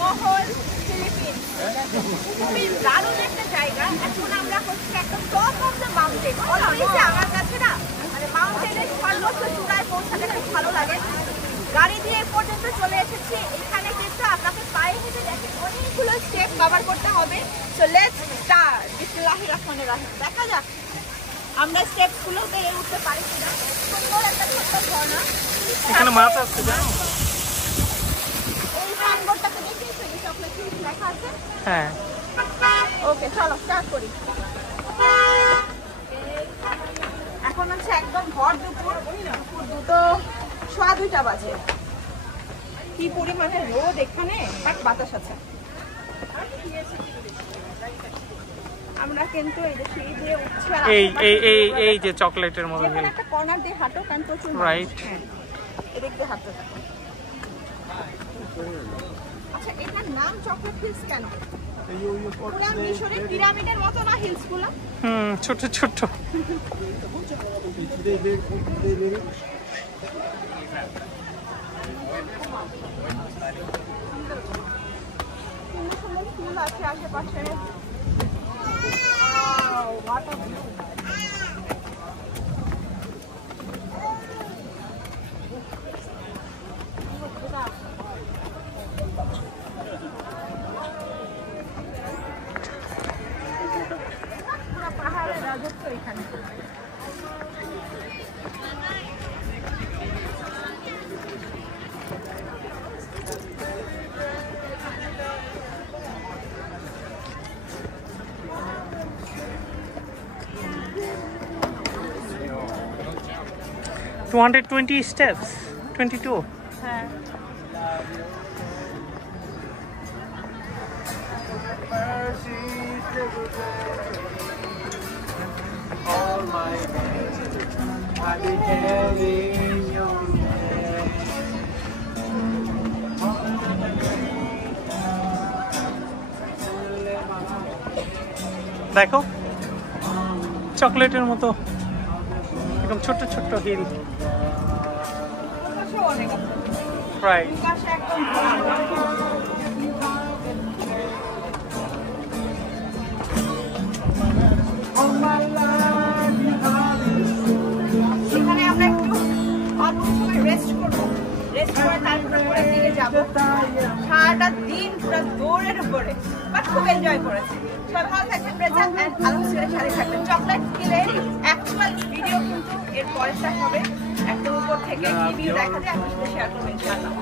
মহল Philippines. খুবই দারুণ একটা জায়গা। এখন আমরা হচ্ছে একটা top of the mountain. Always আমার কাছে না মানে মাউন্টেনের সর্বোচ্চ চূড়ায় পৌঁছাতে খুব ভালো লাগে। গাড়ি দিয়ে পর্যন্ত চলে এসেছি। এখানে কিন্তু আপনাকে পায়ে হেঁটে দেখে অনেকগুলো স্টেপ কভার করতে হবে। So let's start. বিসমিল্লাহির রহমানির রহিম। দেখা যাক আমরা স্টেপসগুলোতে উঠতে পারি কিনা। সুন্দর একটা ছোট্ট ঝর্ণা। এখানে মাছ আছে জানো? এই সাইনবোর্ডটাকে দেখিয়েছো এই চকলেট হিলস লেখা আছে? হ্যাঁ। ওকে চলো স্টার্ট করি। এখন হচ্ছে একদম ভর দুপুর 2:15 বাজে। কি পরিমাণে রোদ এখানে, বাট বাতাস আছে। আমরা কিন্তু এই যে সিঁড়ি দিয়ে উঠছি আর এই যে চকলেটের মতো যেখানে একটা কর্নার দিয়ে হাঁটো কারণ প্রচুর রাইট। এদিক দিয়ে হাঁটতে থাকো। আচ্ছা এটার নাম চকলেট হিলস কেন? পুরা মিশরের পিরামিডের মতো না হিলস গুলো? ছোট ছোট। ফুল আছে আশেপাশে। পাহাড়ের রাজত্ব এখানে। Two 220 steps, 22. হ্যাঁ All my days, I've been carrying your name. দেখো চকলেটের মতো এরকম ছোট্ট ছোট্ট হিল। অনেক রাইট। পাশে একদম এখানে আমরা একটু অল্প সময় রেস্ট করবো। রেস্ট করে তারপরে পরের দিকে যাবো। সারাটা দিন পুরো দৌড়ের উপরে বাট খুব এনজয় করেছি। সবাই ভালো থাকবেন, রেজাল্ট অ্যান্ড আলমসিরের সাথে থাকবেন। চকলেট হিলের অ্যাকচুয়াল ভিডিও কিন্তু এর পরেরটা হবে। একদম উপর থেকে ভিডিও দেখা যায় আপনার সাথে শেয়ার করবো ইনশাআল্লাহ।